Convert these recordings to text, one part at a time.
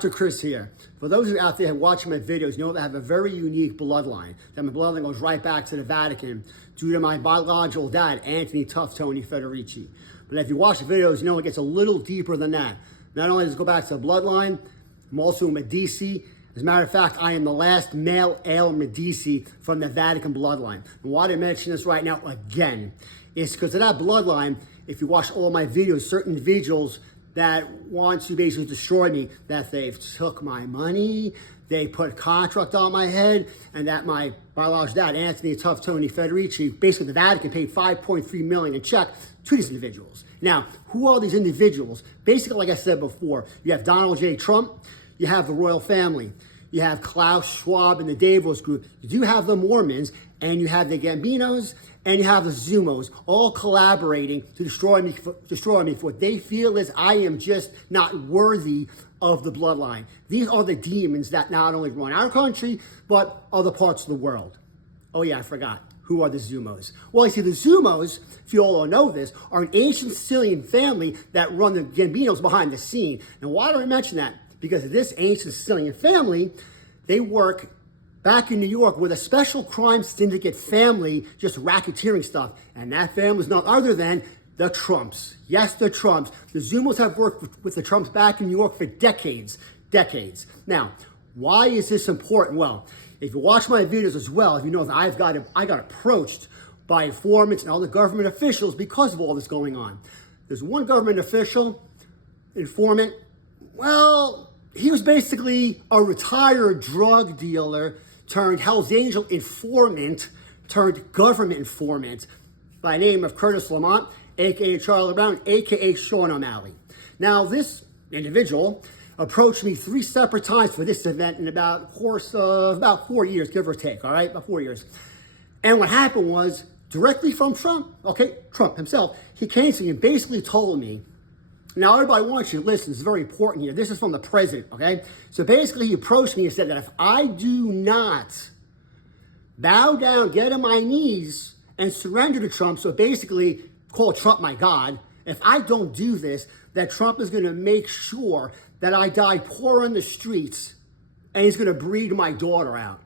Dr. Chris here. For those of you out there watching my videos, know that I have a very unique bloodline. That my bloodline goes right back to the Vatican due to my biological dad, Anthony Tough Tony Federici. But if you watch the videos, you know it gets a little deeper than that. Not only does it go back to the bloodline, I'm also a Medici. As a matter of fact, I am the last male heir Medici from the Vatican bloodline. And why do I mention this right now again? It's because of that bloodline. If you watch all my videos, certain individuals that want to basically destroy me, that they've took my money, they put a contract on my head, and that my biological dad, Anthony Tough Tony Federici, basically the Vatican paid $5.3 million in check to these individuals. Now, who are these individuals? Basically, like I said before, you have Donald J. Trump, you have the royal family, you have Klaus Schwab and the Davos group, you do have the Mormons, and you have the Gambinos, and you have the Zumos, all collaborating to destroy me for what they feel is I am just not worthy of the bloodline. These are the demons that not only run our country, but other parts of the world. Oh yeah, I forgot. Who are the Zumos? Well, you see, the Zumos, if you all don't know this, are an ancient Sicilian family that run the Gambinos behind the scene. Now, why do I mention that? Because of this ancient Sicilian family, they work back in New York with a special crime syndicate family just racketeering stuff. And that family is none other than the Trumps. Yes, the Trumps. The Zumos have worked with the Trumps back in New York for decades. Now, why is this important? Well, if you watch my videos as well, if you know that I got approached by informants and other government officials because of all this going on. There's one government official, informant, well, he was basically a retired drug dealer turned Hell's Angel informant, turned government informant by the name of Curtis Lamont, aka Charlie Brown, aka Sean O'Malley. Now, this individual approached me 3 separate times for this event in about the course of about 4 years, give or take, all right, about 4 years. And what happened was, directly from Trump, okay, Trump himself, he came to me and basically told me, now, everybody wants you to listen. This is very important here. This is from the president, okay? So basically, he approached me and said that if I do not bow down, get on my knees, and surrender to Trump, so basically call Trump my God, if I don't do this, that Trump is going to make sure that I die poor on the streets, and he's going to breed my daughter out.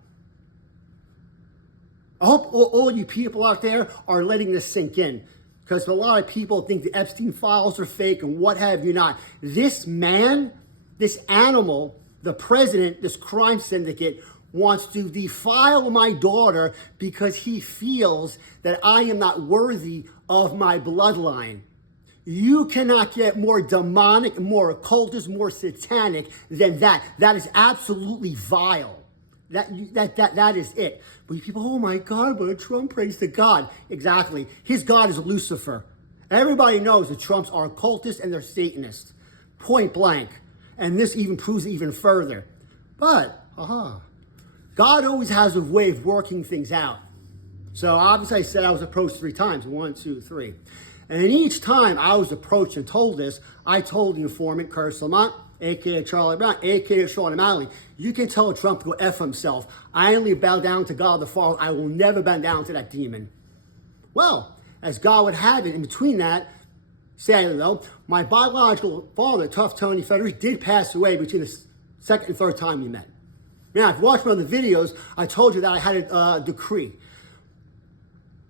I hope all you people out there are letting this sink in. Because a lot of people think the Epstein files are fake and what have you not. This man, this animal, the president, this crime syndicate, wants to defile my daughter because he feels that I am not worthy of my bloodline. You cannot get more demonic, more occultist, more satanic than that. That is absolutely vile. That is it. But people, oh my God, but Trump prays to God. Exactly. His God is Lucifer. Everybody knows that Trumps are occultists and they're Satanists. Point blank. And this even proves it even further. But, God always has a way of working things out. So obviously I said I was approached 3 times. 1, 2, 3. And each time I was approached and told this, I told the informant, Curtis Lamont, aka Charlie Brown, aka Sean O'Malley, you can tell Trump to go F himself. I only bow down to God the Father. I will never bow down to that demon. Well, as God would have it, in between that, sadly though, my biological father, Tough Tony Federici, did pass away between the second and third time we met. Now, if you watch one of the videos, I told you that I had a decree.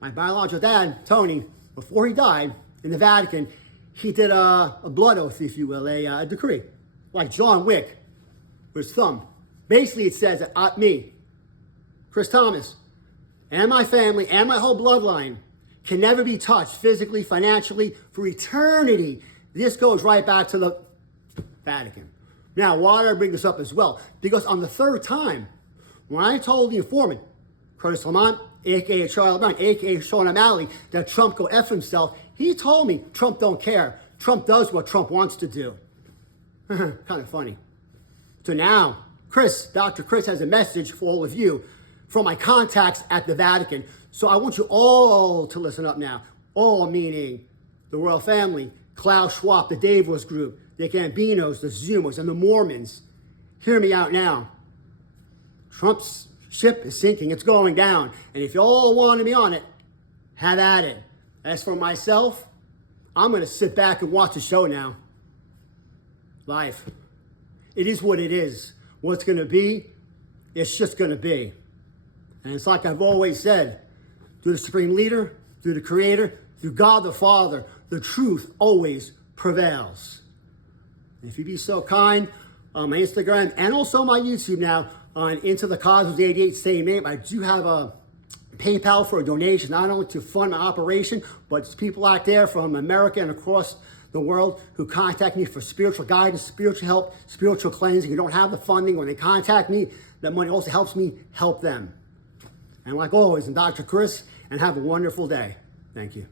My biological dad, Tony, before he died in the Vatican, he did a blood oath, if you will, a decree. Like John Wick, with his thumb. Basically, it says that me, Chris Thomas, and my family, and my whole bloodline can never be touched physically, financially, for eternity. This goes right back to the Vatican. Now, why did I bring this up as well? Because on the 3rd time, when I told the informant, Curtis Lamont, a.k.a. Charlie Brown, a.k.a. Sean O'Malley, that Trump go F himself, he told me Trump don't care. Trump does what Trump wants to do. Kind of funny. So now, Dr. Chris has a message for all of you from my contacts at the Vatican. So I want you all to listen up now. All meaning the royal family, Klaus Schwab, the Davos group, the Gambinos, the Zumos, and the Mormons. Hear me out now. Trump's ship is sinking. It's going down. And if you all want to be on it, have at it. As for myself, I'm going to sit back and watch the show now. Live. it is what it is. What's going to be, it's just going to be. And it's like I've always said, through the Supreme Leader, through the Creator, through God the Father, the truth always prevails. If you be so kind, on my Instagram and also my YouTube now, on Into the Cosmos 88, same name, I do have a PayPal for a donation, not only to fund my operation, but it's people out there from America and across the world who contact me for spiritual guidance, spiritual help, spiritual cleansing, who don't have the funding. When they contact me, that money also helps me help them. And like always, I'm Dr. Chris, and have a wonderful day. Thank you.